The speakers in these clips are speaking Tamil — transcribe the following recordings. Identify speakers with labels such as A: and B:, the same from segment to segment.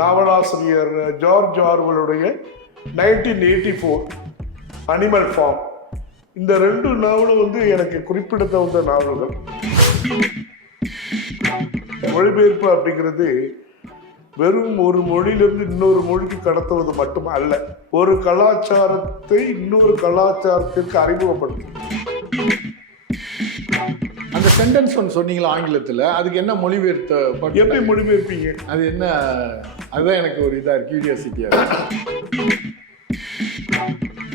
A: நாவலாசிரியர் George ஆர்வலுடைய nineteen eighty four animal farm இந்த ரெண்டு நாவலும் வந்து எனக்கு குறிப்பிடத்தகுந்த நாவல்கள். மொழிபெயர்ப்பு அப்படிங்கிறது வெறும் ஒரு மொழியிலிருந்து இன்னொரு மொழிக்கு கடத்துவது மட்டும் அல்ல ஒரு கலாச்சாரத்தை இன்னொரு கலாச்சாரத்திற்கு அறிமுகப்படுத்தும்.
B: சென்டென்ஸ் ஒன்று சொன்னீங்களா ஆங்கிலத்தில்? அதுக்கு என்ன மொழிபெயர்த்த
A: எப்படி மொழிபெயர்ப்பீங்க?
B: அது என்ன அதுதான் எனக்கு ஒரு இதாக கியூரியாசிட்டியாக இருக்கு.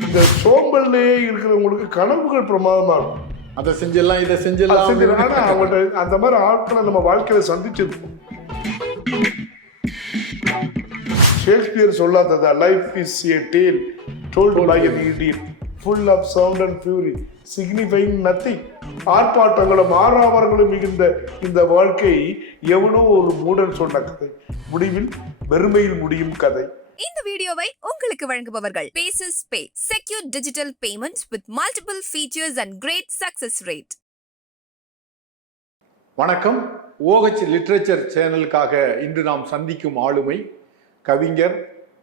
A: இந்த சோம்பல்லையே இருக்கிறவங்களுக்கு கனவுகள் பிரமாதமா இருக்கும்.
B: அதை செஞ்சிடலாம் இதை செஞ்சிடலாம்
A: செஞ்சு- ஆனா அவங்கள்ட்ட அந்த மாதிரி ஆட்களை நம்ம வாழ்க்கையில சந்திச்சிருப்போம். Shakespeare சொல்லாததா life is a tale told by idiot full of sound and fury signifying nothing ஆர்ப்பாட்டங்களும் ஆறாவர்களும் மிகுந்த இந்த வாழ்க்கை எவனோ ஒரு மூடன் சொன்ன கதை. முடிவில் வெறுமையில் முடியும் கதை.
C: இந்த வீடியோவை உங்களுக்கு வழங்குபவர்கள் bases pay secure digital payments with multiple features and great success rate
B: வணக்கம். ஓஹெச் லிட்ரேச்சர் சேனலுக்காக இன்று நாம் சந்திக்கும் ஆளுமை கவிஞர்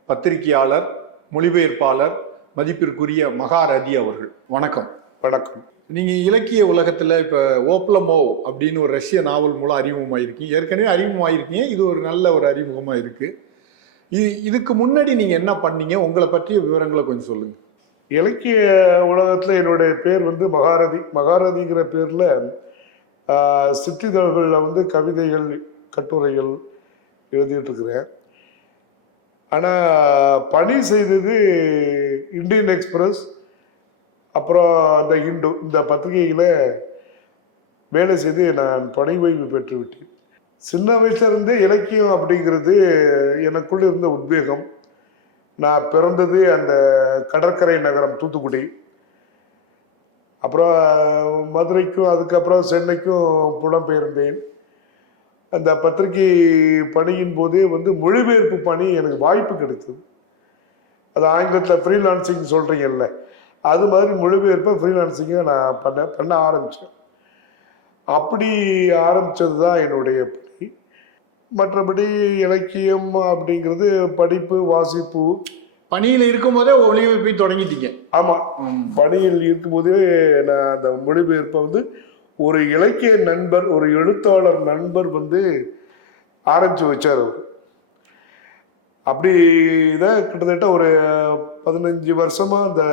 B: பத்திரிகையாளர் மொழிபெயர்ப்பாளர் மதிப்பிற்குரிய மகாரதி அவர்கள். வணக்கம்.
A: வணக்கம்
B: நீங்கள் இலக்கிய உலகத்தில் இப்போ ஓப்லமோ அப்படின்னு ஒரு ரஷ்ய நாவல் மூலம் அறிமுகமாயிருக்கீங்க. ஏற்கனவே அறிமுகமாயிருக்கீங்க. இது ஒரு நல்ல ஒரு அறிமுகமாக இருக்குது இது இதுக்கு முன்னாடி நீங்கள் என்ன பண்ணீங்க? உங்களை பற்றிய விவரங்களை கொஞ்சம் சொல்லுங்கள்
A: இலக்கிய உலகத்துல என்னுடைய பேர் வந்து மகாரதி. மகாரதிங்கிற பேர்ல சிற்றிதழ்களில் வந்து கவிதைகள் கட்டுரைகள் எழுதிட்டு இருக்கிறேன் ஆனால் பணி செய்தது இந்தியன் எக்ஸ்பிரஸ். அப்புறம் அந்த இண்டு இந்த பத்திரிகையில் வேலை செய்து நான் பணி ஓய்வு பெற்று விட்டேன். சின்ன வயசுலேருந்தே இலக்கியம் அப்படிங்கிறது எனக்குள்ள இருந்த உத்வேகம். நான் பிறந்தது அந்த கடற்கரை நகரம் தூத்துக்குடி. அப்புறம் மதுரைக்கும் அதுக்கப்புறம் சென்னைக்கும் புலம்பெயர்ந்தேன். அந்த பத்திரிகை பணியின் போதே வந்து மொழிபெயர்ப்பு பணி எனக்கு வாய்ப்பு கிடைத்தது. அது ஆங்கிலத்தில் ஃப்ரீலான்சிங் சொல்கிறீங்கல்ல அது மாதிரி மொழிபெயர்ப்பை ஃப்ரீலான்சிங்கை நான் பண்ண பண்ண ஆரம்பித்தேன் அப்படி ஆரம்பித்தது தான் என்னுடைய பணி. மற்றபடி இலக்கியம் அப்படிங்கிறது படிப்பு வாசிப்பு.
B: பணியில் இருக்கும்போதே ஒளிபரப்பை தொடங்கிட்டீங்க.
A: ஆமாம் பணியில் இருக்கும்போதே நான் அந்த மொழிபெயர்ப்பை வந்து ஒரு இலக்கிய நண்பர் ஒரு எழுத்தாளர் நண்பர் வந்து ஆரம்பிச்சு வச்சார் அவர். அப்படி தான் கிட்டத்தட்ட ஒரு பதினஞ்சு வருஷமா அந்த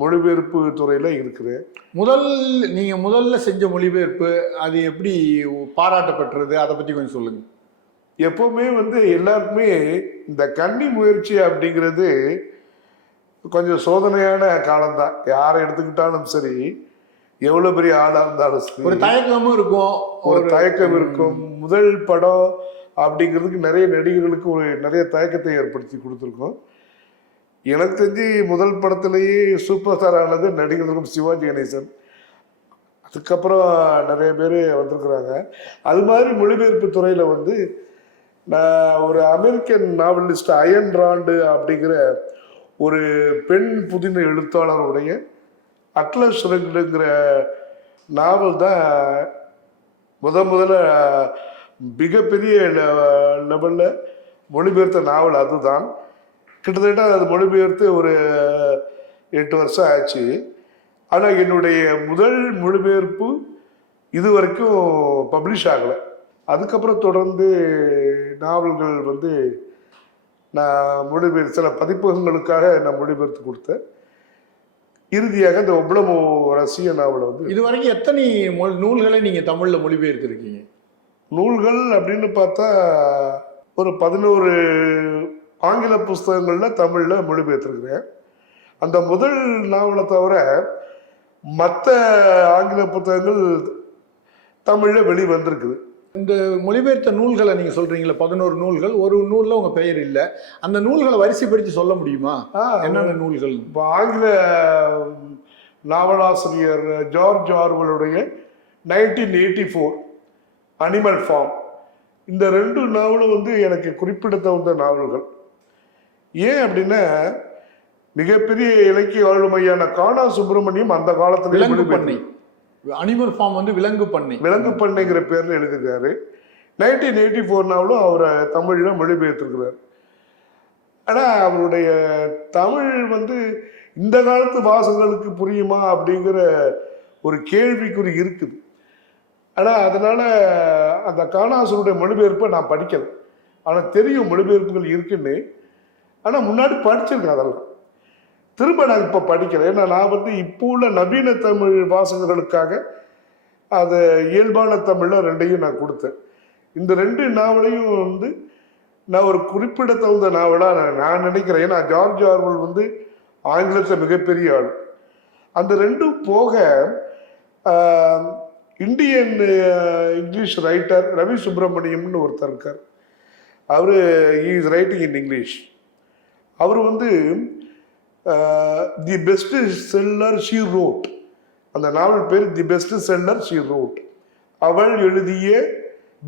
A: மொழிபெயர்ப்பு துறையில இருக்கிறேன்.
B: முதல் நீங்கள் முதல்ல செஞ்ச மொழிபெயர்ப்பு அது எப்படி பாராட்டப்பட்டது? அதை பற்றி கொஞ்சம் சொல்லுங்கள்
A: எப்பவுமே வந்து எல்லாருக்குமே இந்த கன்னி முயற்சி அப்படிங்கிறது கொஞ்சம் சோதனையான காலம்தான். யாரை எடுத்துக்கிட்டாலும் சரி எவ்வளவு பெரிய ஆளா இருந்தாலும் சரி.
B: ஒரு தயக்கமும் இருக்கும்.
A: ஒரு தயக்கம் இருக்கும். முதல் படம் அப்படிங்கிறதுக்கு நிறைய நடிகர்களுக்கு ஒரு நிறைய தயக்கத்தை ஏற்படுத்தி கொடுத்துருக்கோம். எனக்கு தெரிஞ்சு முதல் படத்திலேயே சூப்பர் ஸ்டார் ஆனது நடிகர்களுக்கும் சிவாஜி கணேசன். அதுக்கப்புறம் நிறைய பேர் வந்திருக்கிறாங்க. அது மாதிரி மொழிபெயர்ப்பு துறையில் வந்து நான் ஒரு அமெரிக்கன் நாவலிஸ்ட் அயன் ராண்டு அப்படிங்கிற ஒரு பெண் புதின எழுத்தாளருடைய அட்லஸ் ரெண்டுங்கிற நாவல் தான் முத முதல்ல மிகப்பெரிய லெவலில் மொழிபெயர்த்த நாவல் அதுதான். கிட்டத்தட்ட அது மொழிபெயர்த்து ஒரு எட்டு வருஷம் ஆச்சு. ஆனால் என்னுடைய முதல் மொழிபெயர்ப்பு இது வரைக்கும் பப்ளிஷ் ஆகலை. அதுக்கப்புறம் தொடர்ந்து நாவல்கள் வந்து நான் மொழிபெயர் சில பதிப்பகங்களுக்காக நான் மொழிபெயர்த்து கொடுத்தேன். இறுதியாக இந்த ஒப்ளமோ ரசிய நாவலை வந்து
B: இது வரைக்கும் எத்தனை மொழி நூல்களை நீங்கள் தமிழில் மொழிபெயர்த்திருக்கீங்க?
A: நூல்கள் அப்படின்னு பார்த்தா ஒரு பதினோரு ஆங்கில புஸ்தகங்களில் தமிழில் மொழிபெயர்த்திருக்கிறேன். அந்த முதல் நாவலை தவிர மற்ற ஆங்கில புத்தகங்கள் தமிழில் வெளி வந்திருக்குது
B: இந்த மொழிபெயர்த்த நூல்களை நீங்கள் சொல்கிறீங்களே பதினோரு நூல்கள் ஒரு நூலில் உங்கள் பெயர் இல்லை. அந்த நூல்களை வரிசைப்படுத்தி சொல்ல முடியுமா?
A: ஆ,
B: என்னென்ன நூல்கள்?
A: இப்போ ஆங்கில நாவலாசிரியர் George ஆர்வலுடைய nineteen eighty four animal farm இந்த ரெண்டு நாவலும் வந்து எனக்கு குறிப்பிடத்தகுந்த நாவல்கள். ஏன் அப்படின்னா மிகப்பெரிய இலக்கிய ஆளுமையான கானா சுப்பிரமணியம் அந்த காலத்துல
B: விலங்கு பண்ணை. அனிமல் ஃபார்ம் வந்து விலங்கு பண்ணை.
A: விலங்கு பண்ணைங்கிற பேர்ல எழுதியிருக்காரு. நைன்டீன் எயிட்டி ஃபோர் நாவலும் அவரை தமிழில் மொழிபெயர்த்திருக்கிறார். ஆனால் அவருடைய தமிழ் வந்து இந்த காலத்து வாசகர்களுக்கு புரியுமா அப்படிங்கிற ஒரு கேள்விக்குறி இருக்குது. ஆனால் அதனால் அந்த காணாசனுடைய மொழிபெயர்ப்பை நான் படிக்கலை. ஆனால் தெரியும் மொழிபெயர்ப்புகள் இருக்குன்னு. ஆனால் முன்னாடி படிச்சிருக்கேன் அதெல்லாம். திரும்ப நான் இப்போ படிக்கிறேன் ஏன்னா நான் வந்து இப்போ உள்ள நவீன தமிழ் வாசகர்களுக்காக அதை இயல்பான தமிழில் ரெண்டையும் நான் கொடுத்தேன். இந்த ரெண்டு நாவலையும் வந்து நான் ஒரு குறிப்பிடத்தகுந்த நாவலாக நான் நான் நினைக்கிறேன். ஏன்னா ஜார்ஜ் ஆர்வல் வந்து ஆங்கிலத்தில் மிகப்பெரிய ஆள். அந்த ரெண்டும் போக இந்தியன் இங்கிலீஷ் ரைட்டர் ரவி சுப்பிரமணியம்னு ஒருத்தர் இருக்கார். அவர் இஸ் ரைட்டிங் இன் இங்கிலீஷ் அவர் வந்து the best seller she wrote. அந்த நாவல் பேர் the best seller she wrote. அவள் எழுதிய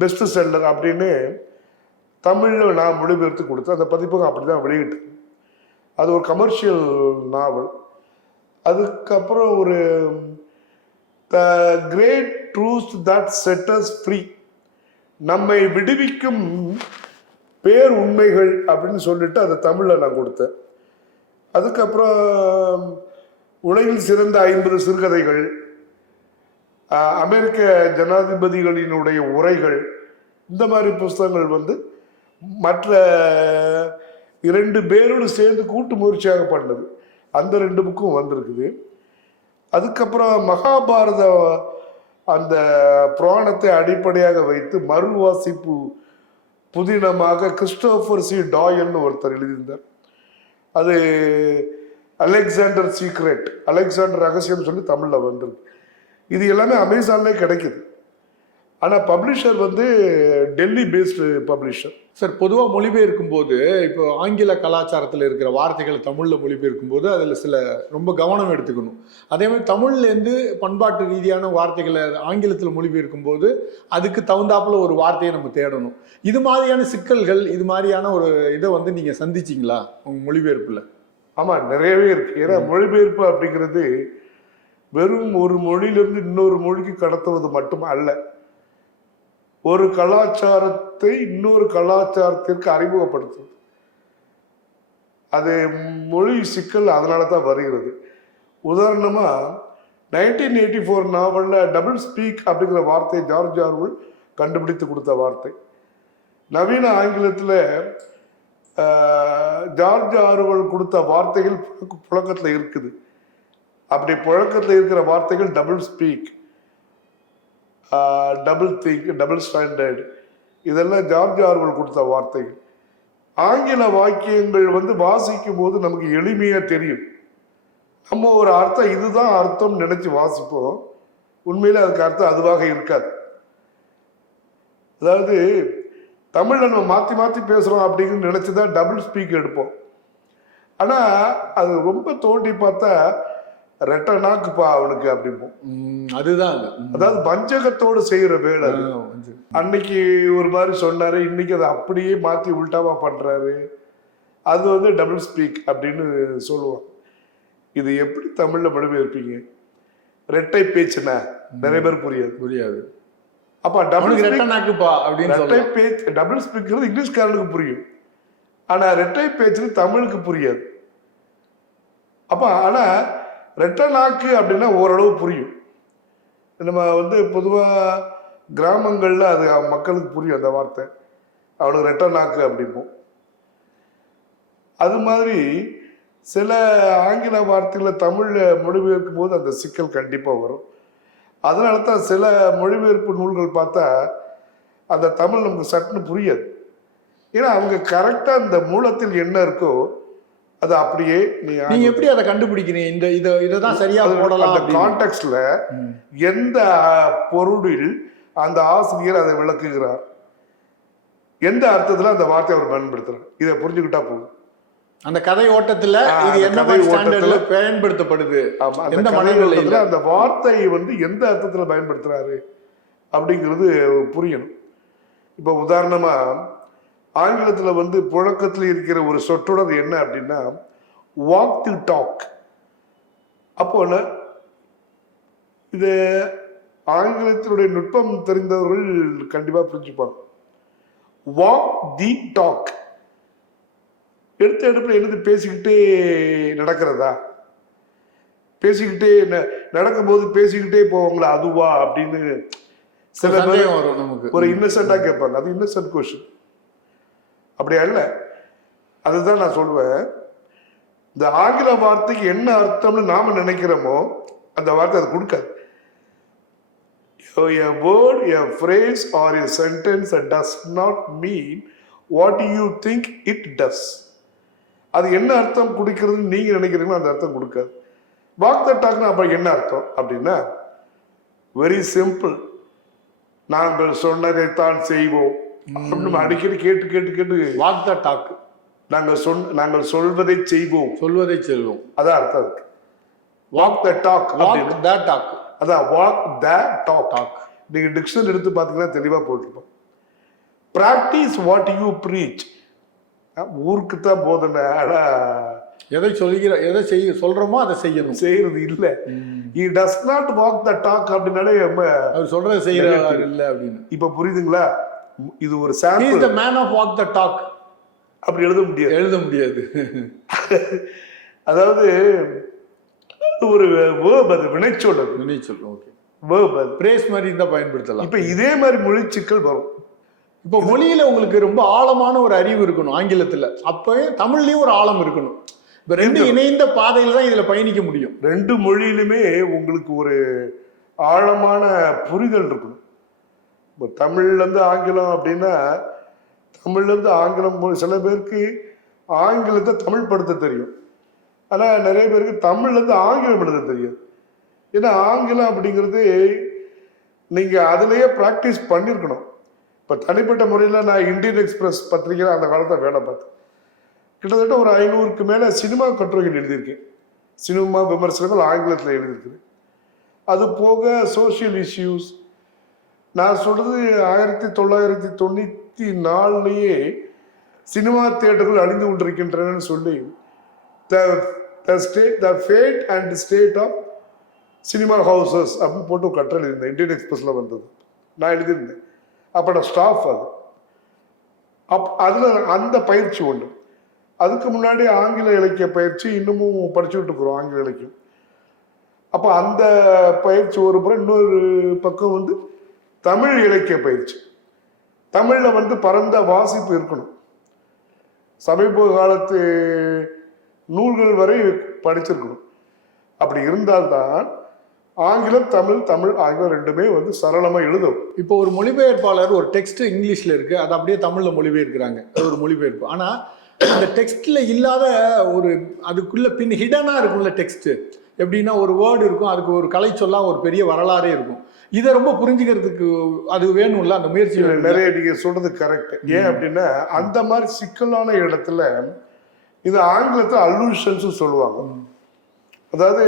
A: பெஸ்ட் செல்லர் அப்படின்னு தமிழில் நான் மொழிபெயர்த்து கொடுத்து அந்த பதிப்பகம் அப்படி தான் வெளியிட்டு. அது ஒரு கமர்ஷியல் நாவல். அதுக்கப்புறம் ஒரு the great truth that sets us free. நம்மை விடுவிக்கும் பேர் உண்மைகள் அப்படின்னு சொல்லிட்டு அதை தமிழில் நான் கொடுத்தேன். அதுக்கப்புறம் உலகில் சிறந்த ஐம்பது சிறுகதைகள் அமெரிக்க ஜனாதிபதிகளினுடைய உரைகள் இந்த மாதிரி புஸ்தகங்கள் வந்து மற்ற இரண்டு பேரோடு சேர்ந்து கூட்டு முயற்சியாக பண்ணது. அந்த ரெண்டு புக்கும் வந்திருக்குது. அதுக்கப்புறம் மகாபாரத அந்த புராணத்தை அடிப்படையாக வைத்து மறுவாசிப்பு புதினமாக கிறிஸ்டோபர் சி டாயன் ஒருத்தர் எழுதியிருந்தார். அது அலெக்சாண்டர் சீக்ரெட் அலெக்சாண்டர் ரகசியம் சொல்லி தமிழில் வந்திருக்கு. இது எல்லாமே அமேசான்லேயே கிடைக்குது. ஆனால் பப்ளிஷர் வந்து டெல்லி பேஸ்டு பப்ளிஷர்
B: சார் பொதுவாக மொழிபெயர்க்கும் போது இப்போ ஆங்கில கலாச்சாரத்தில் இருக்கிற வார்த்தைகளை தமிழில் மொழிபெயர்க்கும் போது அதில் சில ரொம்ப கவனம் எடுத்துக்கணும். அதே மாதிரி தமிழ்லேருந்து பண்பாட்டு ரீதியான வார்த்தைகளை ஆங்கிலத்தில் மொழிபெயர்க்கும் போது அதுக்கு தகுந்தாப்புல ஒரு வார்த்தையை நம்ம தேடணும். இது மாதிரியான சிக்கல்கள் இது மாதிரியான ஒரு இதை வந்து நீங்கள் சந்திச்சிங்களா உங்கள் மொழிபெயர்ப்பில்?
A: ஆமாம் நிறையவே இருக்கு. ஏன்னா மொழிபெயர்ப்பு அப்படிங்கிறது வெறும் ஒரு மொழியிலிருந்து இன்னொரு மொழிக்கு கடத்துவது மட்டும் அல்ல. ஒரு கலாச்சாரத்தை இன்னொரு கலாச்சாரத்திற்கு அறிமுகப்படுத்துவது அது மொழி சிக்கல் அதனால தான் வருகிறது. உதாரணமாக நைன்டீன் எயிட்டி ஃபோர் நாவலில் டபுள் ஸ்பீக் அப்படிங்கிற வார்த்தை ஜார்ஜ் ஆர்வல் கண்டுபிடித்து கொடுத்த வார்த்தை. நவீன ஆங்கிலத்தில் ஜார்ஜ் ஆர்வல் கொடுத்த வார்த்தைகள் புழக்கத்தில் இருக்குது. அப்படி புழக்கத்தில் இருக்கிற வார்த்தைகள் doublespeak doublethink double standard இதெல்லாம் ஜார்ஜ் ஆர்வல் கொடுத்த வார்த்தைகள் ஆங்கில வாக்கியங்கள் வந்து வாசிக்கும் போது நமக்கு எளிமையாக தெரியும். நம்ம ஒரு அர்த்தம் இதுதான் அர்த்தம் நினைச்சு வாசிப்போம். உண்மையில் அதுக்கு அர்த்தம் அதுவாக இருக்காது. அதாவது தமிழில் நம்ம மாற்றி மாற்றி பேசுகிறோம் அப்படின்னு நினச்சி தான் டபுள் ஸ்பீக் எடுப்போம். ஆனால் அது ரொம்ப தோண்டி பார்த்தா ரெட்ட நாக்குப்பா அவனுக்கு அப்படிம்போம்
B: அதுதான்.
A: அதாவது வஞ்சகத்தோடு செய்யற வேலை. அன்னைக்கு ஒரு மாதிரி சொன்னாரு இன்னைக்கு அதை அப்படியே மாத்தி உல்டாவா பண்றாரு. அது வந்து டபுள் ஸ்பீக் அப்படின்னு சொல்லுவோம் இது எப்படி தமிழ்ல மொழிபெயர்ப்பீங்க? ரெட்டை பேச்சுனா? நிறைய பேர் புரியாது.
B: புரியாது.
A: அப்ப டபுள்
B: ரெட்ட நாக்குப்பா அப்படின்னு
A: ரெட்டை பேச்சு டபுள் ஸ்பீக்ங்கிறது இங்கிலீஷ்காரனுக்கு புரியும். ஆனா ரெட்டை பேச்சு தமிழுக்கு புரியாது. அப்ப ஆனா ரெட்டை நாக்கு அப்படின்னா ஓரளவு புரியும். நம்ம வந்து பொதுவாக கிராமங்களில் அது மக்களுக்கு புரியும் அந்த வார்த்தை. அவனுக்கு ரெட்டை நாக்கு அப்படிம்போம் அது மாதிரி சில ஆங்கில வார்த்தைகளை தமிழில் மொழிபெயர்க்கும் போது அந்த சிக்கல் கண்டிப்பாக வரும். அதனால தான் சில மொழிபெயர்ப்பு நூல்கள் பார்த்தா அந்த தமிழ் நமக்கு சட்டுன்னு புரியாது. ஏன்னா அவங்க கரெக்டாக அந்த மூலத்தில் என்ன இருக்கோ அது அப்படியே நீ
B: நீங்க எப்படி அதை கண்டுபிடிக்கிறீங்க இந்த இத இததான் சரியா போடலாம்
A: அந்த. கான்டெக்ட்ல. எந்த பொருளில் அந்த ஆசிரியர் அதை விளக்குகிறார்? எந்த அர்த்தத்துல அந்த வார்த்தையை அவர் பயன்படுத்துறார்? இதை புரிஞ்சுக்கிட்டா போதும்.
B: அந்த கதை ஓட்டத்துல இது என்ன மாதிரி ஸ்டாண்டர்ட்ல பயன்படுத்தப்படுது? எந்த மனநிலையில?
A: அந்த வார்த்தையை வந்து எந்த அர்த்தத்துல பயன்படுத்துறாரு? அப்படிங்கிறது புரியணும். இப்போ உதாரணமா ஆங்கிலத்துல வந்து புழக்கத்தில் இருக்கிற ஒரு சொற்றொடர் என்ன அப்படின்னா வாக் தி டாக் அப்போ இது ஆங்கிலத்தினுடைய நுட்பம் தெரிந்தவர்கள் கண்டிப்பா புரிஞ்சுப்பாங்க. வாக் தி டாக் எடுத்த எடுப்புல என்னது பேசிக்கிட்டே நடக்கிறதா? பேசிக்கிட்டே நடக்கும்போது பேசிக்கிட்டே போவாங்களா அதுவா அப்படின்னு சில ஒரு இன்னசென்ட்டா கேட்பாங்க. அது இன்னசென்ட் கொஸ்டின் அப்படியா இல்லை அதுதான் நான் சொல்லுவேன் இந்த ஆங்கில வார்த்தைக்கு என்ன அர்த்தம்னு நாம நினைக்கிறோமோ அந்த வார்த்தை அது கொடுக்காது. a word, a phrase, or a sentence that does not mean what you think it does. அது என்ன அர்த்தம் கொடுக்கிறதுன்னு நீங்க நினைக்கிறீங்களோ அந்த அர்த்தம் கொடுக்காது. வாக் த டாக்னா அப்ப என்ன அர்த்தம் அப்படின்னா வெரி சிம்பிள் நாங்கள் சொன்னதைத்தான் செய்வோம். அப்படின்னு அடிக்கடி கேட்டு கேட்டு கேட்டு
B: வாக் த டாக்
A: நாங்கள் சொன் நாங்கள் சொல்வதை செய்வோம்.
B: சொல்வதை செல்வோம்
A: அதான் அர்த்தம் walk the talk
B: walk the talk
A: அதான் வாக் த டாக்
B: டாக்
A: நீங்க டிக்ஷனரி எடுத்து பார்த்தீங்கன்னா தெளிவா போட்டிருப்போம். ப்ராக்டிஸ் வாட் யூ ப்ரீச் ஊருக்கு தான் போதனை ஆனா
B: எதை சொல்கிற எதை செய்ய சொல்றோமோ அதை செய்யணும்.
A: செய்யறது இல்ல. He does not walk the talk அப்படின்னாலே நம்ம
B: அவர் சொல்றதை செய்யறாரு இல்ல அப்படின்னு.
A: இப்ப புரியுதுங்களா? இது ஒரு sample
B: the man of walk the talk.
A: அப்படி எழுத முடியாது.
B: எழுத முடியாது.
A: அதாவது அது ஒரு வேர்ப் அது வினைச்சொல் அது
B: நினைச்சொல் ஓகே
A: வேர்ப் அது.
B: பிரேஸ் மாதிரி இருந்தா பயன்படுத்தலாம்.
A: இப்ப இதே மாதிரி மொழிச்சிக்கல் வரும்.
B: இப்போ மொழியில உங்களுக்கு ரொம்ப ஆழமான ஒரு அறிவு இருக்கணும் ஆங்கிலத்துல. அப்ப தமிழ்லயும் ஒரு ஆழம் இருக்கணும். இப்ப ரெண்டு இணைந்த பாதையில தான் இதுல பயணிக்க முடியும்.
A: ரெண்டு மொழியிலுமே உங்களுக்கு ஒரு ஆழமான புரிதல் இருக்கணும். இப்போ தமிழ்லேருந்து ஆங்கிலம் அப்படின்னா தமிழ்லேருந்து ஆங்கிலம் சில பேருக்கு ஆங்கிலத்தை தமிழ் படுத்த தெரியும். ஆனால் நிறைய பேருக்கு தமிழ்லேருந்து ஆங்கிலம் எழுத தெரியாது. ஏன்னா ஆங்கிலம் அப்படிங்கிறது நீங்கள் அதுலேயே ப்ராக்டிஸ் பண்ணியிருக்கணும் இப்போ தனிப்பட்ட முறையில் நான் இந்தியன் எக்ஸ்பிரஸ் பத்திரிகையில் அந்த காலத்தை வேலை பார்த்தேன். கிட்டத்தட்ட ஒரு ஐநூறுக்கு மேலே சினிமா கட்டுரைகள் எழுதியிருக்கேன். சினிமா விமர்சனங்கள் ஆங்கிலத்தில் எழுதியிருக்குது. அது போக சோஷியல் இஷ்யூஸ் நான் சொல்றது ஆயிரத்தி தொள்ளாயிரத்தி தொண்ணூற்றி நாலுலேயே சினிமா தியேட்டர்கள் அழிந்து கொண்டிருக்கின்றன சொல்லி the the state the fate and state of cinema houses அப்படின்னு போட்டு ஒரு கட்டுரை எழுதியிருந்தேன் இந்தியன் எக்ஸ்பிரஸில் வந்தது. நான் எழுதியிருந்தேன். அப்போ நான் ஸ்டாஃப் அது. அப் அதில் அந்த பயிற்சி ஒன்று அதுக்கு முன்னாடி ஆங்கில இலக்கிய பயிற்சி இன்னமும் படிச்சுக்கிட்டு இருக்கிறோம் ஆங்கில இலக்கியம். அப்போ அந்த பயிற்சி ஒரு புறம் இன்னொரு பக்கம் வந்து தமிழ் இலக்கிய பயிற்சி. தமிழில் வந்து பரந்த வாசிப்பு இருக்கணும். சமீப காலத்து நூல்கள் வரை படிச்சிருக்கணும். அப்படி இருந்தால்தான் ஆங்கிலம் தமிழ் தமிழ் ஆங்கிலம் ரெண்டுமே வந்து சரளமாக எழுதும்
B: இப்போ ஒரு மொழிபெயர்ப்பாளர் ஒரு டெக்ஸ்ட் இங்கிலீஷில் இருக்குது அதை அப்படியே தமிழில் மொழிபெயர்க்கிறாங்க. அது ஒரு மொழிபெயர்ப்பு. ஆனால் அந்த டெக்ஸ்ட்டில் இல்லாத ஒரு அதுக்குள்ளே பின் ஹிடனாக இருக்கும்ல டெக்ஸ்ட்டு எப்படின்னா ஒரு வேர்டு இருக்கும் அதுக்கு ஒரு கலை சொல்லா ஒரு பெரிய வரலாறே இருக்கும். இதை ரொம்ப புரிஞ்சுக்கிறதுக்கு அது வேணும்ல அந்த முயற்சி?
A: நிறைய நீங்க சொல்றது கரெக்ட் ஏன் அப்படின்னா அந்த மாதிரி சிக்கலான இடத்துல இது ஆங்கிலத்துல அல்லூஷன்ஸ் சொல்லுவாங்க. அதாவது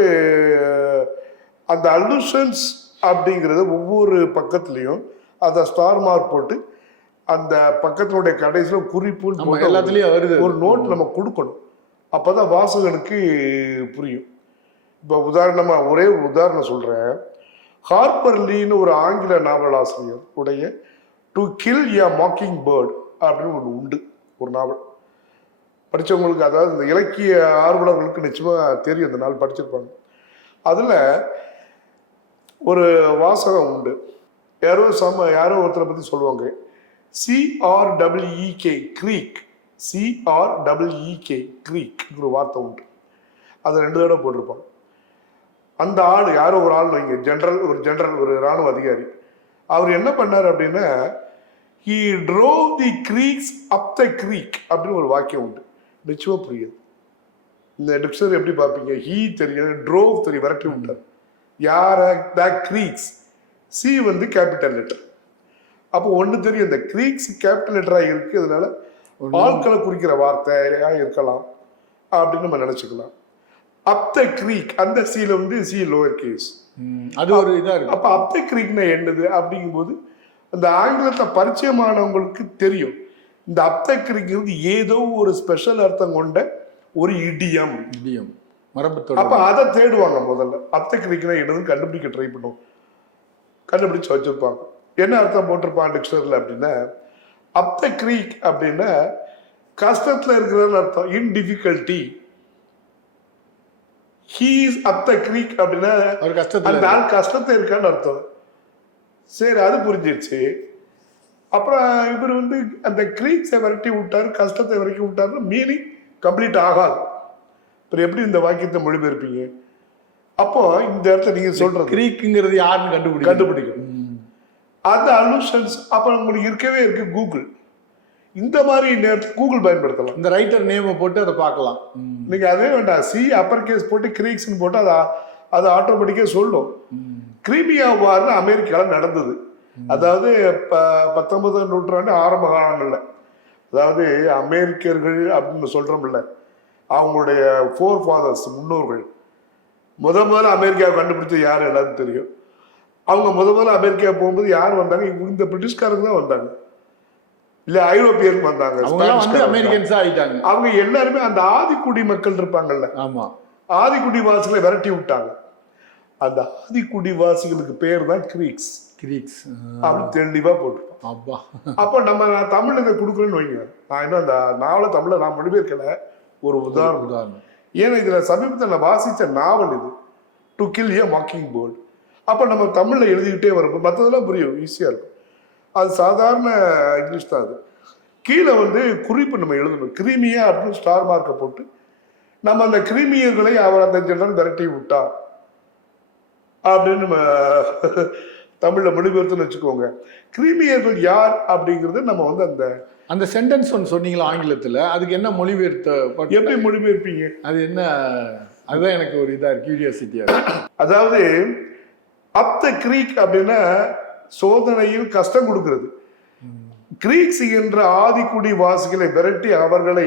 A: அந்த அல்லூஷன்ஸ் அப்படிங்கிறது ஒவ்வொரு பக்கத்துலயும் அந்த ஸ்டார் மார்க் போட்டு அந்த பக்கத்தினுடைய கடைசியில போட்டு
B: எல்லாத்துலயும் வருது
A: ஒரு நோட் நம்ம கொடுக்கணும். அப்பதான் வாசகனுக்கு புரியும். இப்போ உதாரணமாக ஒரே ஒரு உதாரணம் சொல்கிறேன் ஹார்பர் லீன்னு ஒரு ஆங்கில நாவலாசிரியர் உடைய to kill a mockingbird அப்படின்னு ஒன்று உண்டு ஒரு நாவல். படிச்சவங்களுக்கு அதாவது இந்த இலக்கிய ஆர்வலர்களுக்கு நிச்சயமாக தெரியும் அந்த நாள் படிச்சிருப்பாங்க. அதில் ஒரு வாசகம் உண்டு. யாரோ சம யாரோ ஒருத்தரை பற்றி சொல்லுவாங்க. சிஆர்டபிள்இகே க்ரீக் சிஆர்டபிள்இகே க்ரீக்ங்கிற ஒரு வார்த்தை உண்டு. அதை ரெண்டு தடவை போட்டிருப்பாங்க. அந்த ஆள் யாரோ ஒரு ஆள் வைங்க ஜெனரல் ஒரு ஜெனரல் ஒரு ராணுவ அதிகாரி. அவர் என்ன பண்ணார் அப்படின்னா he drove the Greeks up the creek அப்படின்னு ஒரு வாக்கியம் உண்டு. நிச்சயமா புரியுது? இந்த டிக்ஷனரி எப்படி பார்ப்பீங்க? ஹீ தெரியும் ட்ரோவ் தெரியும் விரட்டி விட்டார். யார? த க்ரீக்ஸ் சி வந்து கேபிட்டல் லெட்டர் அப்போ ஒன்று தெரியும் இந்த க்ரீக்ஸ் கேபிட்டல் லெட்டராக இருக்கு அதனால ஆட்களை குறிக்கிற வார்த்தையா இருக்கலாம் அப்படின்னு நம்ம நினைச்சுக்கலாம். அப் த க்ரீக் அந்த சீல வந்து சி லோவர் கேஸ்
B: அது ஒரு இதா இருக்கு.
A: அப்ப அப் த க்ரீக்னா என்னது? அப்படிங்கும்போது அந்த ஆங்கிலத்தை பரிச்சயமானவங்களுக்கு தெரியும். இந்த அப் த க்ரீக்ங்கிறது ஏதோ ஒரு ஸ்பெஷல் அர்த்தம் கொண்ட ஒரு இடியம்.
B: இடியம். மரபு
A: அப்ப அதை தேடுவாங்க முதல்ல. அப் த க்ரீக்னா என்னதுன்னு கண்டுபிடிக்க ட்ரை பண்ணுவோம். கண்டுபிடிச்சு வச்சிருப்பாங்க. என்ன அர்த்தம் போட்டிருப்பான் டிக்ஷனரியில் அப்படின்னா அப் த க்ரீக் அப்படின்னா கஷ்டத்துல இருக்கிறன்னு அர்த்தம். In difficulty he's up the creek அப்படின்னா
B: அவர் கஷ்டத்துல
A: அந்த ஆள் கஷ்டத்தை இருக்கான்னு அர்த்தம். சரி அது புரிஞ்சிருச்சு. அப்புறம் இவர் வந்து அந்த கிரீக்ஸை விரட்டி விட்டாரு கஷ்டத்தை விரட்டி விட்டாரு மீனிங் கம்ப்ளீட் ஆகாது. அப்புறம் எப்படி இந்த வாக்கியத்தை மொழிபெயர்ப்பீங்க? அப்போ இந்த இடத்துல நீங்க சொல்றது.
B: கிரீக்குங்கிறது யாருன்னு கண்டுபிடிக்க
A: கண்டுபிடிக்கணும். அந்த அலூஷன்ஸ் அப்புறம் உங்களுக்கு இருக்கவே இருக்கு கூகுள் இந்த மாதிரி நேரத்தில் கூகுள் பயன்படுத்தலாம்.
B: இந்த ரைட்டர் நேமை போட்டு அதை பார்க்கலாம். ம்.
A: நீங்க அதே வேண்டாம். சி அப்பர் கேஸ் போட்டு கிரீக்ஸ்னு போட்டு அதை அது ஆட்டோமேட்டிக்காக சொல்லும். கிரீமியா வார்னு அமெரிக்காவில் நடந்தது. அதாவது ப பத்தொன்பதாம் நூற்றாண்டு ஆரம்ப காலங்களில். அதாவது அமெரிக்கர்கள் அப்படின்னு சொல்கிறோம்ல அவங்களுடைய ஃபோர் ஃபாதர்ஸ் முன்னோர்கள். முத முதல்ல அமெரிக்காவை கண்டுபிடிச்சது யார்? எல்லாருக்கும் தெரியும். அவங்க முத முதல்ல அமெரிக்கா போகும்போது யார் வந்தாங்க? இந்த பிரிட்டிஷ்காரங்க தான் வந்தாங்க. இல்லை ஐரோப்பியர்கள் வந்தாங்க
B: வந்து. அமெரிக்கன்ஸா ஆயிட்டாங்க.
A: அவங்க எல்லாருமே அந்த ஆதிக்குடி மக்கள் இருப்பாங்கல்ல.
B: ஆமா.
A: ஆதிக்குடி வாசிகளை விரட்டி விட்டாங்க. அந்த ஆதிக்குடி வாசிகளுக்கு பேர் தான் கிரீக்ஸ்.
B: கிரீக்ஸ்.
A: அப்படின்னு தெளிவா போட்டிருப்பான்
B: அப்பா.
A: அப்போ நம்ம நான் தமிழ் இதை கொடுக்குறேன்னு வைங்க. நான் இன்னும் அந்த நாவலை தமிழை நான் மொழிபெயர்க்கல. ஒரு உதாரணம்.
B: உதாரணம்.
A: ஏன்னா இதுல சமீபத்தில் நான் வாசிச்ச நாவல் இது. To kill a mockingbird அப்போ நம்ம தமிழ்ல எழுதிக்கிட்டே வரும்போது மற்றதெல்லாம் புரியும் ஈஸியா இருக்கும். அது சாதாரண இங்கிலீஷ் தான் அது. கீழே வந்து குறிப்பு நம்ம எழுதணும். கிருமியா அப்படின்னு ஸ்டார் மார்க்கை போட்டு நம்ம அந்த கிருமியர்களை அவர் அந்த ஜெனரல் விரட்டி விட்டார் அப்படின்னு நம்ம தமிழ்ல மொழிபெயர்த்துன்னு வச்சுக்கோங்க. கிருமியர்கள் யார் அப்படிங்கிறது நம்ம வந்து அந்த
B: அந்த சென்டென்ஸ் ஒன்று சொன்னீங்களா ஆங்கிலத்துல? அதுக்கு என்ன மொழிபெயர்த்த பட்-
A: எப்படி மொழிபெயர்ப்பீங்க?
B: அது என்ன? அதுதான் எனக்கு ஒரு இதா இருக்கு கியூரியாசிட்டியா இருக்கு.
A: அதாவது அப் த கிரீக் அப்படின்னா சோதனையில் கஷ்டம் கொடுக்கிறது. கிரீக்ஸ் என்ற ஆதிக்குடி வாசிகளை விரட்டி அவர்களை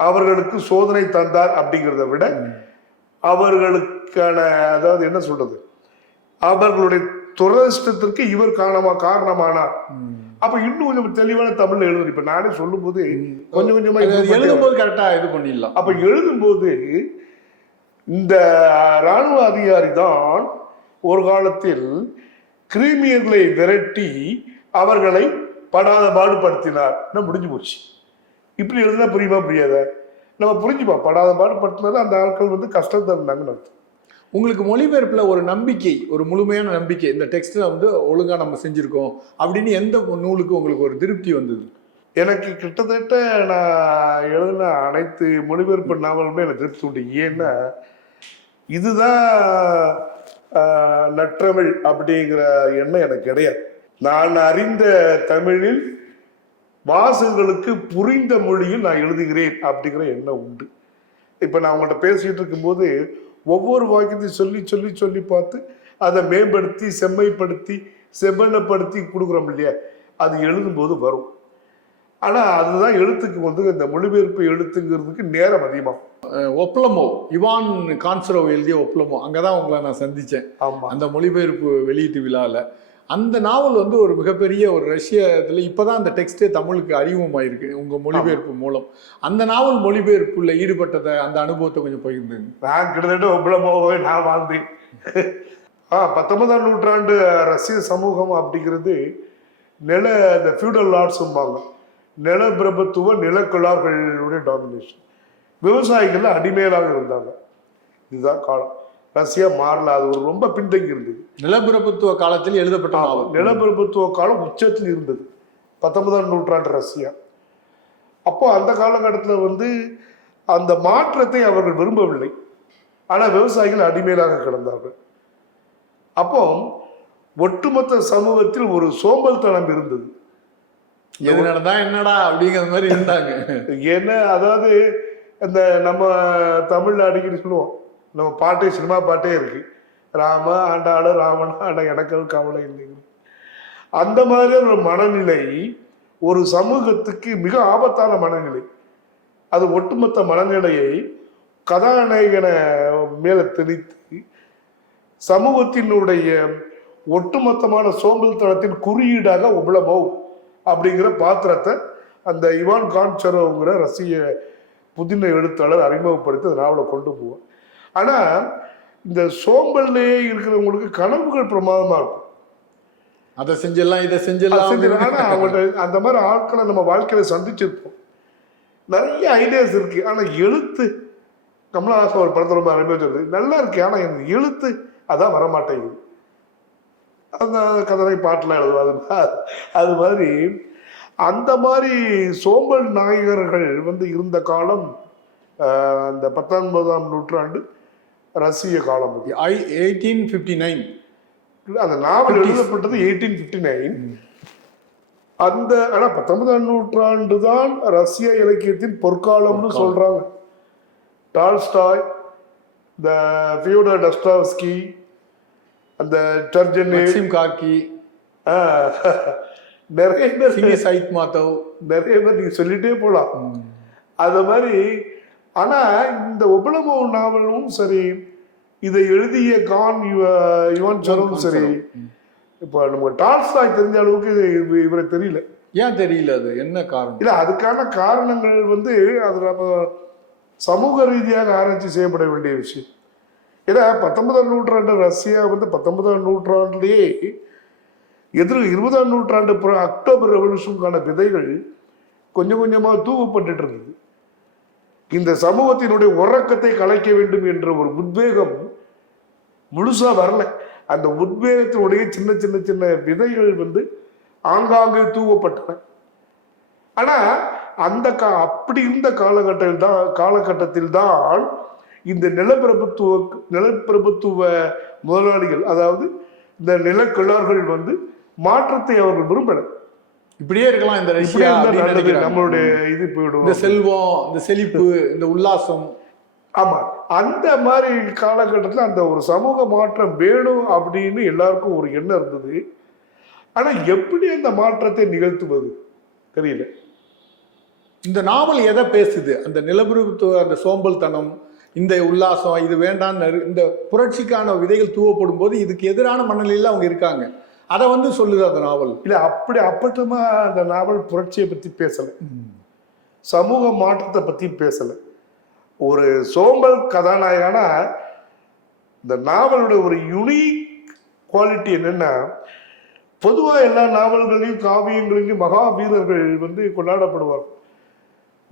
A: அவர்களுக்கு சோதனை தந்தார் அப்படிங்கிறத விட அவர்களுக்கான அதாவது என்ன சொல்றது? அவர்களுடைய துரதிஷ்டத்திற்கு இவர் காரணமா காரணமானார். அப்ப இன்னும் கொஞ்சம் தெளிவான தமிழ்ல எழுதணும் இப்ப நானே சொல்லும்போது கொஞ்சம் கொஞ்சமா பண்ணி
B: எழுதும்போது கரெக்டா இது பண்ணிடலாம்.
A: அப்ப எழுதும்போது இந்த ராணுவ அதிகாரி தான் ஒரு காலத்தில் கிரீமியர்களை விரட்டி அவர்களை படாத பாடுபடுத்தினார். முடிஞ்சு போச்சு. இப்படி எழுதுனா புரியுமா புரியாத? நம்ம புரிஞ்சுப்போம் படாத பாடுபடுத்தினது அந்த ஆட்கள் வந்து கஷ்டத்தை இருந்தாங்கன்னு அர்த்தம்.
B: உங்களுக்கு மொழிபெயர்ப்புல ஒரு நம்பிக்கை ஒரு முழுமையான நம்பிக்கை இந்த டெக்ஸ்ட்ல வந்து ஒழுங்கா நம்ம செஞ்சிருக்கோம் அப்படின்னு எந்த நூலுக்கு உங்களுக்கு ஒரு திருப்தி வந்தது?
A: எனக்கு கிட்டத்தட்ட நான் எழுதின அனைத்து மொழிபெயர்ப்பு நாவலுமே எனக்கு திருப்தி உண்டு. ஏன்னா இதுதான் நற்றமிழ் அப்படிங்கிற எண்ணம் எனக்கு கிடையாது. நான் அறிந்த தமிழில் வாசகர்களுக்கு புரிந்த மொழியில் நான் எழுதுகிறேன் அப்படிங்கிற எண்ணம் உண்டு. இப்போ நான் அவங்கள்ட்ட பேசிட்டு இருக்கும்போது ஒவ்வொரு வாக்கியத்தையும் சொல்லி சொல்லி சொல்லி பார்த்து அதை மேம்படுத்தி செம்மைப்படுத்தி செவ்வனப்படுத்தி கொடுக்குறோம் இல்லையா? அது எழுதும்போது வரும். ஆனால் அதுதான் எழுத்துக்கு வந்து இந்த மொழிபெயர்ப்பு எழுத்துங்கிறதுக்கு நேரம் அதிகமாகும்.
B: அஹ் ஒப்லமோ இவான் கான்சரோவ் எழுதிய ஒப்லமோ அங்கதான் உங்களை நான் சந்திச்சேன்.
A: ஆமாம்
B: அந்த மொழிபெயர்ப்பு வெளியீட்டு விழால. அந்த நாவல் வந்து ஒரு மிகப்பெரிய ஒரு ரஷ்யத்துல இப்பதான் அந்த டெக்ஸ்டே தமிழுக்கு அறிமுகமாயிருக்கு உங்க மொழிபெயர்ப்பு மூலம். அந்த நாவல் மொழிபெயர்ப்புல ஈடுபட்டதை அந்த அனுபவத்தை கொஞ்சம் பகிர்ந்துங்க.
A: நான் கிட்டத்தட்ட ஒவ்வளோமாவே நான் வாழ்ந்தேன். ஆ பத்தொன்பதாம் நூற்றாண்டு ரஷ்ய சமூகம் அப்படிங்கிறது நில இந்த ஃபியூடல் லார்ட்ஸும்பாங்க நில பிரபுத்துவ நிலக்குழார்களுடைய டாமினேஷன் விவசாயிகள் அடிமையிலாக இருந்தாங்க. இதுதான் காலம். ரஷ்யா மாறல அது ஒரு ரொம்ப பின்தங்கி இருந்தது.
B: நிலப்பிரபுத்துவ காலத்தில் எழுதப்பட்ட
A: நிலப்பிரபுத்துவ காலம் உச்சத்தில் இருந்தது. பத்தொன்பதாம் நூற்றாண்டு ரஷ்யா. அப்போ அந்த காலகட்டத்தில் வந்து அந்த மாற்றத்தை அவர்கள் விரும்பவில்லை. ஆனால் விவசாயிகள் அடிமையிலாக கிடந்தார்கள். அப்போ ஒட்டுமொத்த சமூகத்தில் ஒரு சோம்பல்தனம் இருந்தது.
B: எது நடந்தா என்னடா அப்படிங்கிற மாதிரி இருந்தாங்க.
A: ஏன்னா அதாவது இந்த நம்ம தமிழ்ல அடிக்கடி சொல்லுவோம் நம்ம பாட்டே சினிமா பாட்டே இருக்கு. ராம ஆண்டாள ராமன் ஆண்ட எனக்கு கவலை இல்லைங்க அந்த மாதிரி ஒரு மனநிலை ஒரு சமூகத்துக்கு மிக ஆபத்தான மனநிலை. அது ஒட்டுமொத்த மனநிலையை கதாநாயகனை மேல திணித்து சமூகத்தினுடைய ஒட்டுமொத்தமான சோம்பல் தளத்தின் குறியீடாக உபலமோ அப்படிங்கிற பாத்திரத்தை அந்த இவான் கான்சரோங்கிற ரஷ்ய புதின எழுத்தாளர் அறிமுகப்படுத்தி அந்த நாவலை கொண்டு போவார். ஆனால் இந்த சோம்பல்லையே இருக்கிறவங்களுக்கு கனவுகள் பிரமாதமாக இருக்கும்.
B: அதை செஞ்சிடலாம் இதை
A: அது
B: செஞ்சிடலாம்
A: செஞ்சிடலாம். ஆனா அவங்கள்ட்ட அந்த மாதிரி ஆட்களை நம்ம வாழ்க்கையில சந்திச்சிருப்போம். நிறைய ஐடியாஸ் இருக்கு. ஆனா எழுத்து கமலஹாசன் ஒரு படத்துல ரொம்ப அருமையா சொல்றது நல்லா இருக்கு ஆனா எனக்கு எழுத்து அதான் வரமாட்டேங்குது. அந்த கதனை பாட்டுல எழுதுவோம் அது மாதிரி அந்த மாதிரி சோம்பல் நாயகர்கள் வந்து இருந்த காலம் அந்த பத்தொன்பதாம் நூற்றாண்டு ரஷ்ய காலம் அது.
B: எயிட்டீன் ஃபிஃப்டி நைன்
A: அந்த நாவல் எழுதப்பட்டது எயிட்டீன் பிப்டி நைன் அந்த ஆனா பத்தொன்பதாம் நூற்றாண்டு தான் ரஷ்ய இலக்கியத்தின் பொற்காலம்னு சொல்றாங்க. டால்ஸ்டாய் இந்த ஃபியோடர் டஸ்டாவ்ஸ்கி அந்த டர்ஜன்
B: மக்சிம் கார்கி
A: நிறைய பேர்
B: சிங்கி சைத் மாத்தவ்
A: நிறைய பேர் நீங்க சொல்லிட்டே போலாம். அது மாதிரி ஆனா இந்த ஒபலமோ நாவலும் சரி இதை எழுதிய கான் இவ- யுவன் சரும் சரி இப்போ நம்ம டால்ஸ்டாய் தெரிஞ்ச அளவுக்கு இவரை தெரியல.
B: ஏன் தெரியல அது? என்ன காரணம்?
A: இல்ல அதுக்கான காரணங்கள் வந்து அது நம்ம சமூக ரீதியாக ஆராய்ச்சி செய்யப்பட வேண்டிய விஷயம். ஏன்னா பத்தொன்பதாம் நூற்றாண்டு ரஷ்யா வந்து பத்தொன்பதாம் நூற்றாண்டுலேயே எதிர் இருபதாம் நூற்றாண்டு புற- அக்டோபர் ரெவல்யூஷனுக்கான விதைகள் கொஞ்சம் கொஞ்சமாக தூவப்பட்டு இருந்தது. இந்த சமூகத்தினுடைய உறக்கத்தை கலைக்க வேண்டும் என்ற ஒரு உத்வேகம் முழுசா வரல. அந்த உத்வேகத்தினுடைய சின்ன சின்ன சின்ன விதைகள் வந்து ஆங்காங்கே தூவப்பட்டன. ஆனா அந்த கா அப்படி இருந்த காலகட்டத்தில் தான் காலகட்டத்தில் தான் இந்த நிலப்பிரபுத்துவ நிலப்பிரபுத்துவ முதலாளிகள் அதாவது இந்த நிலக்கிழார்கள் வந்து மாற்றத்தை அவர்கள் விரும்பல.
B: இப்படியே இருக்கலாம் இந்த ரஷ்யா.
A: நம்மளுடைய இது
B: இந்த
A: போயிடும்
B: செல்வம் இந்த செழிப்பு இந்த உல்லாசம்.
A: ஆமா. அந்த மாதிரி காலகட்டத்துல அந்த ஒரு சமூக மாற்றம் வேணும் அப்படின்னு எல்லாருக்கும் ஒரு எண்ணம் இருந்தது. ஆனா எப்படி அந்த மாற்றத்தை நிகழ்த்துவது? தெரியல.
B: இந்த நாவல் எதை பேசுது? அந்த நிலப்பிரபுத்துவ அந்த சோம்பல்தனம் இந்த உல்லாசம் இது வேண்டான்னு இந்த புரட்சிக்கான விதைகள் தூவப்படும் போது இதுக்கு எதிரான மனநிலையில அவங்க இருக்காங்க. அதை வந்து சொல்லுது அந்த நாவல்.
A: இல்ல அப்படி அப்பட்டமா அந்த நாவல் புரட்சியை பத்தி பேசல. சமூக மாற்றத்தை பத்தி பேசல. ஒரு சோம்பல் கதாநாயகனா இந்த நாவலுடைய ஒரு யுனிக் குவாலிட்டி என்னன்னா பொதுவா எல்லா நாவல்களையும் காவியங்களையும் மகா வீரர்கள் வந்து கொண்டாடப்படுவார்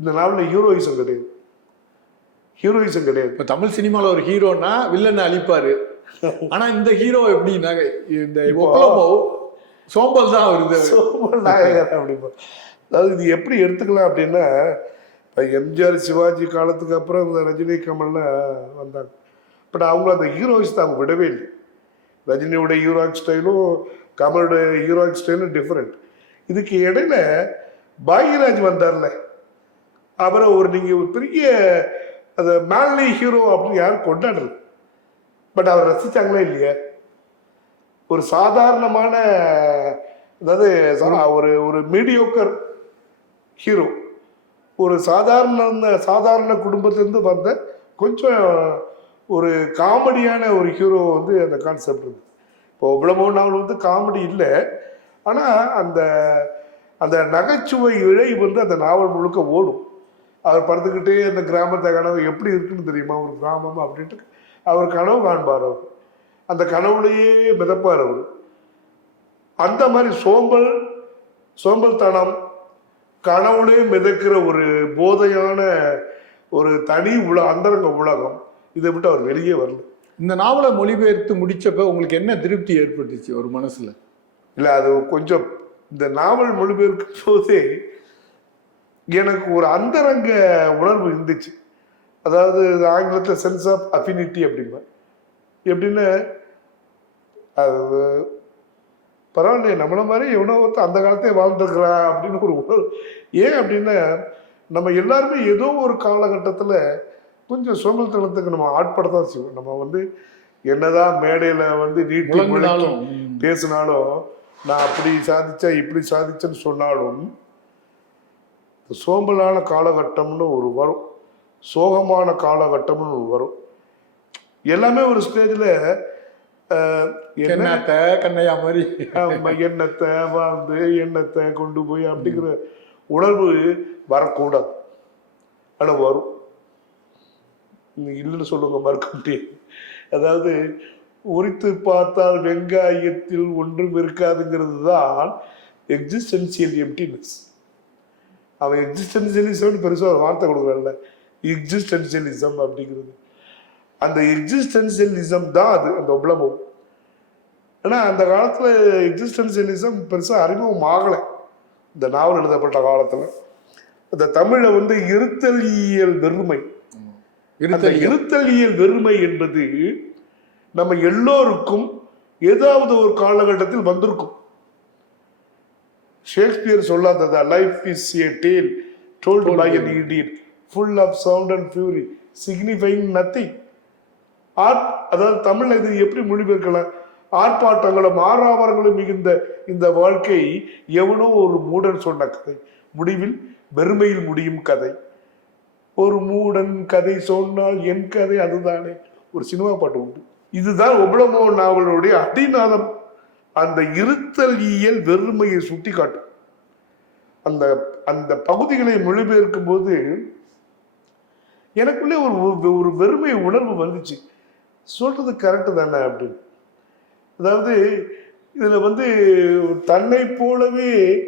A: இந்த நாவலில் ஹீரோயிசம் கிடையாது. ஹீரோயிசம் கிடையாது.
B: இப்ப தமிழ் சினிமால ஒரு ஹீரோனா வில்லனை அழிப்பாரு. ஆனா இந்த ஹீரோ எப்படின்னா இந்த ஒப்பலமோ சோம்பல் தான் வருது
A: சோம்பல் நாயகர் அப்படிம்பா அதாவது இது எப்படி எடுத்துக்கலாம் அப்படின்னா இப்போ எம்ஜிஆர் சிவாஜி காலத்துக்கு அப்புறம் இந்த ரஜினி கமல்லாம் வந்தாங்க. பட் அவங்க அந்த ஹீரோயிஸ் அவங்க விடவே இல்லை. ரஜினியோட ஹீரோயிக் ஸ்டைலும் கமலோட ஹீரோயிக் ஸ்டைலும் டிஃப்ரெண்ட் இதுக்கு இடையில பாக்யராஜ் வந்தார்ல. அவரை ஒரு நீங்கள் ஒரு பெரிய அந்த மேன்லி ஹீரோ அப்படின்னு யாரும் கொண்டாடுறது பட் அவர் ரசிச்சாங்களா இல்லையா? ஒரு சாதாரணமான அதாவது சா- ஒரு ஒரு மீடியோக்கர் ஹீரோ ஒரு சாதாரண சாதாரண குடும்பத்திலேருந்து வந்த கொஞ்சம் ஒரு காமெடியான ஒரு ஹீரோ வந்து அந்த கான்செப்ட் இருக்கு இப்போ இவ்வளவு நாள் வந்து காமெடி இல்லை. ஆனால் அந்த அந்த நகைச்சுவை இழை வந்து அந்த நாவல் முழுக்க ஓடும். அவர் படுத்துக்கிட்டே அந்த கிராமத்தை கனவு எப்படி இருக்குன்னு தெரியுமா? ஒரு கிராமம் அப்படின்ட்டு அவர் கனவு காண்பார் அவர். அந்த கனவுலையே மிதப்பார் அவர். அந்த மாதிரி சோம்பல் சோம்பல்தனம் கனவுலே மிதக்கிற ஒரு போதையான ஒரு தனி உல அந்தரங்க உலகம் இதை விட்டு அவர் வெளியே வரல.
B: இந்த நாவலை மொழிபெயர்த்து முடிச்சப்ப உங்களுக்கு என்ன திருப்தி ஏற்பட்டுச்சு ஒரு மனசுல?
A: இல்லை அது கொஞ்சம் இந்த நாவல் மொழிபெயர்க்கும் போதே எனக்கு ஒரு அந்தரங்க உணர்வு இருந்துச்சு. அதாவது ஆங்கிலத்தில் சென்ஸ் ஆஃப் அஃபினிட்டி அப்படிம்பா. எப்படின்னு அது பரவாயில்லையே நம்மள மாதிரி ஒருத்தன் அந்த காலத்தே வாழ்ந்துருக்கிறான் அப்படின்னு ஒரு உணர்வு. ஏன் அப்படின்னா நம்ம எல்லாருமே ஏதோ ஒரு காலகட்டத்தில் கொஞ்சம் சோம்பல்தனத்துக்கு நம்ம ஆட்படத்தான் செய்வோம். நம்ம வந்து என்னதான் மேடையில் வந்து நீட்டி. பேசினாலும் நான் அப்படி சாதிச்சேன் இப்படி சாதிச்சேன்னு சொன்னாலும் இந்த சோம்பலான காலகட்டம்னு ஒரு வரும். சோகமான காலகட்டம்னு ஒரு வரும். எல்லாமே ஒரு ஸ்டேஜில் என்ன
B: என்னத்த கண்ணையா மாதிரி
A: எண்ணத்தை வாழ்ந்து எண்ணத்தை கொண்டு போய் அப்படிங்கிற உணர்வு வரக்கூடாது. ஆனால் வரும். இல்லைன்னு சொல்லுங்க மறுக்க முடியாது. அதாவது உரித்து பார்த்தால் வெங்காயத்தில் ஒன்றும் இருக்காதுங்கிறது தான் எக்ஸிஸ்டன்சியல் எம்டினஸ் அவன் எக்ஸிஸ்டன்சியலிசம்னு பெருசாக ஒரு வார்த்தை கொடுக்குறான்ல. எக்ஸிஸ்டன்சியலிசம் அப்படிங்கிறது. அந்த எக்ஸிஸ்டன்சியலிசம் தான் அது அந்த ஒப்ளமம் ஏன்னா அந்த காலத்தில் எக்ஸிஸ்டன்சியலிசம் பெருசாக அறிமுகம் ஆகலை. இந்த நாவல் எழுதப்பட்ட காலத்தில். அந்த தமிழில் வந்து இருத்தலியல் வெறுமை. அந்த
B: இருத்தல்
A: இருத்தலியல் வெறுமை என்பது நம்ம எல்லோருக்கும் ஏதாவது ஒரு காலகட்டத்தில் வந்திருக்கும். Shakespeare சொல்லாததா life is a tale told by an idiot full of sound and fury signifying nothing art அதாவது தமிழ்ல இது எப்படி மொழிபெயர்க்கலாம் ஆர்ப்பாட்டங்களும் ஆறாவரங்களும் மிகுந்த இந்த வாழ்க்கை எவனோ ஒரு மூடன் சொன்ன கதை. முடிவில் வெறுமையில் முடியும் கதை. ஒரு மூடன் கதை சொன்னால் என் கதை அதுதானே. ஒரு சினிமா பாட்டு உண்டு. இதுதான் ஒபலமோ நாவலுடைய அடிநாதம். அந்த இருத்தல் இயல் வெறுமையை சுட்டி காட்டும் அந்த அந்த பகுதிகளை மொழிபெயர்க்கும் போது எனக்குள்ளே ஒரு ஒரு- ஒரு வெறுமை உணர்வு வந்துச்சு. சொல்றது கரெக்டு தானே அப்படின்னு. அதாவது இதில் வந்து தன்னை போலவே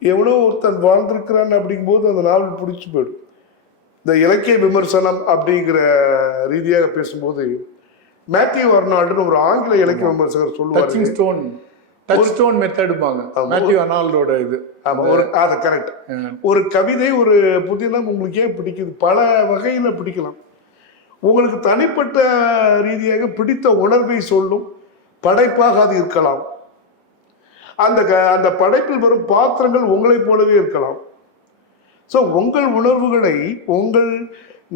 A: எவ்வளோ ஒருத்தன் வாழ்ந்திருக்கிறான் அப்படிங்கும்போது அந்த நாவல் பிடிச்சி போயிடும். இந்த இலக்கிய விமர்சனம் அப்படிங்கிற ரீதியாக பேசும்போது மேத்யூ அர்னால்டுன்னு ஒரு ஆங்கில இலக்கிய விமர்சகர் சொல்லுவார்.
B: ஸ்டோன் டச் ஸ்டோன் மெத்தடுப்பாங்க. மேத்யூ அனால்டோட இது.
A: ஆமா. ஒரு அது கரெக்ட் ஒரு கவிதை ஒரு புதினம் உங்களுக்கு பிடிக்குது? பல வகையில் பிடிக்கலாம். உங்களுக்கு தனிப்பட்ட ரீதியாக பிடித்த உணர்வை சொல்லும் படைப்பாக அது இருக்கலாம். அந்த அந்த படைப்பில் வரும் பாத்திரங்கள் உங்களைப் போலவே இருக்கலாம். ஸோ உங்கள் உணர்வுகளை உங்கள்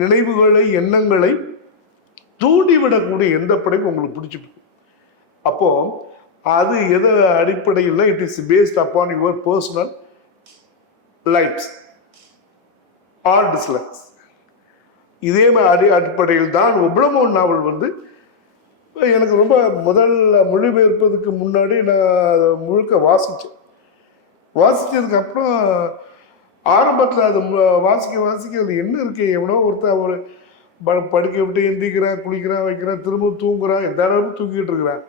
A: நினைவுகளை எண்ணங்களை தூண்டிவிடக்கூடிய எந்த படைப்பும் உங்களுக்கு பிடிச்சி அப்போ அது எதை அடிப்படையில் it is based upon your personal likes or dislikes இதே மாதிரி அடி அடிப்படையில் தான் ஒப்ளமோ நாவல் வந்து எனக்கு ரொம்ப முதல்ல மொழிபெயர்ப்பதுக்கு முன்னாடி நான் அதை முழுக்க வாசித்தேன் வாசித்ததுக்கு அப்புறம் ஆரம்பத்தில் அது மு- வாசிக்க வாசிக்க அது என்ன இருக்கு எவனோ ஒருத்தர் ஒரு படுக்க விட்டு எந்திக்கிறான் குளிக்கிறான் வைக்கிறான் திரும்ப தூங்குறான் எந்த அளவுக்கு தூங்கிட்டு இருக்கிறான்?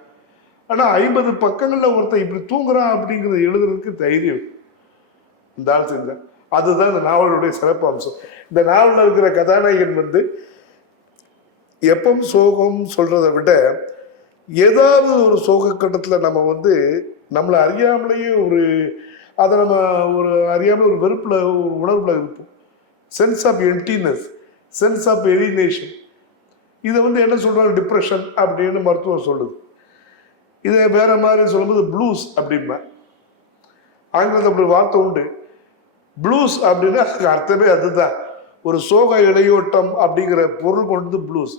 A: ஆனால் ஐம்பது பக்கங்களில் ஒருத்தன் இப்படி தூங்குறான் அப்படிங்கிறத எழுதுறதுக்கு தைரியம். இந்த ஆள் செஞ்சேன் அதுதான் இந்த நாவலுடைய சிறப்பு அம்சம். இந்த நாவலில் இருக்கிற கதாநாயகன் வந்து எப்பவும் சோகம் சொல்றதை விட ஏதாவது ஒரு சோக கட்டத்தில் நம்ம வந்து நம்மளை அறியாமலேயே ஒரு அதை நம்ம ஒரு அறியாமல் ஒரு வெறுப்பில் ஒரு உணர்வில் இருப்போம். Sense of emptiness sense of alienation இதை வந்து என்ன சொல்கிறாங்க டிப்ரெஷன் அப்படின்னு மருத்துவம் சொல்லுது. இதை வேற மாதிரி சொல்லும்போது ப்ளூஸ் அப்படிம்பேன் ஆங்கிலத்தில் அப்படி வார்த்தை உண்டு. ப்ளூஸ் அப்படின்னா அதுக்கு அர்த்தமே அதுதான். ஒரு சோக இடையோட்டம் அப்படிங்கிற பொருள் கொண்டது ப்ளூஸ்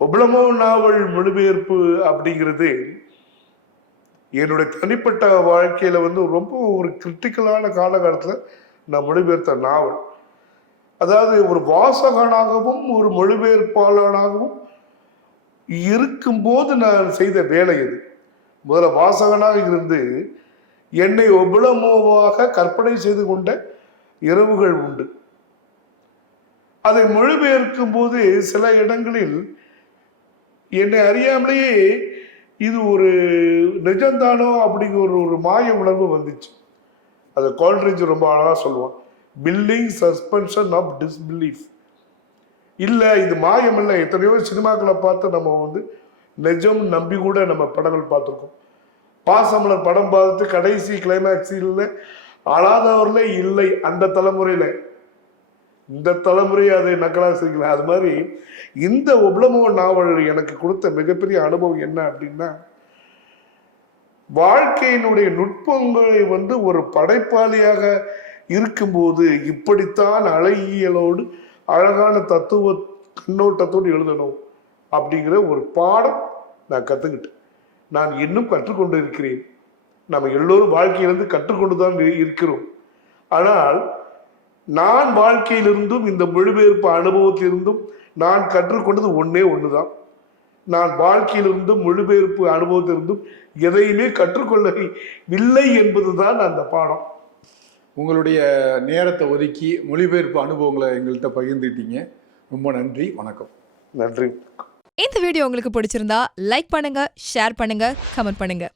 A: ஒப்ளமோ நாவல் மொழிபெயர்ப்பு அப்படிங்கிறது என்னுடைய தனிப்பட்ட வாழ்க்கையில் வந்து ரொம்ப ஒரு கிரிட்டிக்கலான காலகட்டத்தில் நான் மொழிபெயர்த்த நாவல். அதாவது ஒரு வாசகனாகவும் ஒரு மொழிபெயர்ப்பாளனாகவும் இருக்கும்போது நான் செய்த வேலை இது முதல்ல வாசகனாக இருந்து என்னை ஒபுளமோவாக கற்பனை செய்து கொண்ட இரவுகள் உண்டு. அதை மொழிபெயர்க்கும் போது சில இடங்களில் என்னை அறியாமலேயே இது ஒரு நிஜந்தானோ அப்படிங்கிற ஒரு ஒரு மாய உணர்வு வந்துச்சு. அதை கோல்ட்ரிஜ் ரொம்ப அழகாக சொல்லுவான். பில்டிங் சஸ்பென்ஷன் ஆஃப் டிஸ்பிலீஃப் இல்லை இது மாயம் இல்லை. எத்தனையோ சினிமாக்களை பார்த்து நம்ம வந்து நிஜம் நம்பி கூட நம்ம படங்கள் பார்த்துருக்கோம். பாசமலர் படம் பார்த்து கடைசி கிளைமேக்ஸில் அழாதவர்களே இல்லை அந்த தலைமுறையில். இந்த தலைமுறையை அதை நக்கலாக செய்யலாம் அது மாதிரி இந்த ஒப்ளமோ நாவல் எனக்கு கொடுத்த மிகப்பெரிய அனுபவம் என்ன அப்படின்னா வாழ்க்கையினுடைய நுட்பங்களை வந்து ஒரு படைப்பாளியாக இருக்கும்போது இப்படித்தான் அழகியலோடு அழகான தத்துவ கண்ணோட்டத்தோடு எழுதணும் அப்படிங்கிற ஒரு பாடம் நான் கற்றுக்கிட்டேன் நான் இன்னும் கற்றுக்கொண்டு இருக்கிறேன். நம்ம எல்லோரும் வாழ்க்கையிலிருந்து கற்றுக்கொண்டு தான் இருக்கிறோம். ஆனால் நான் வாழ்க்கையிலிருந்தும் இந்த மொழிபெயர்ப்பு அனுபவத்திலிருந்தும் நான் கற்றுக்கொண்டது ஒன்றே ஒன்று தான் நான் வாழ்க்கையிலிருந்தும் மொழிபெயர்ப்பு அனுபவத்திலிருந்தும் எதையுமே கற்றுக்கொள்ளவில்லை என்பதுதான் அந்த பாடம்.
B: உங்களுடைய நேரத்தை ஒதுக்கி மொழிபெயர்ப்பு அனுபவங்களை எங்கள்கிட்ட பகிர்ந்துட்டீங்க ரொம்ப நன்றி வணக்கம்.
A: நன்றி.
C: இந்த வீடியோ உங்களுக்கு பிடிச்சிருந்தா லைக் பண்ணுங்க ஷேர் பண்ணுங்க கமெண்ட் பண்ணுங்க.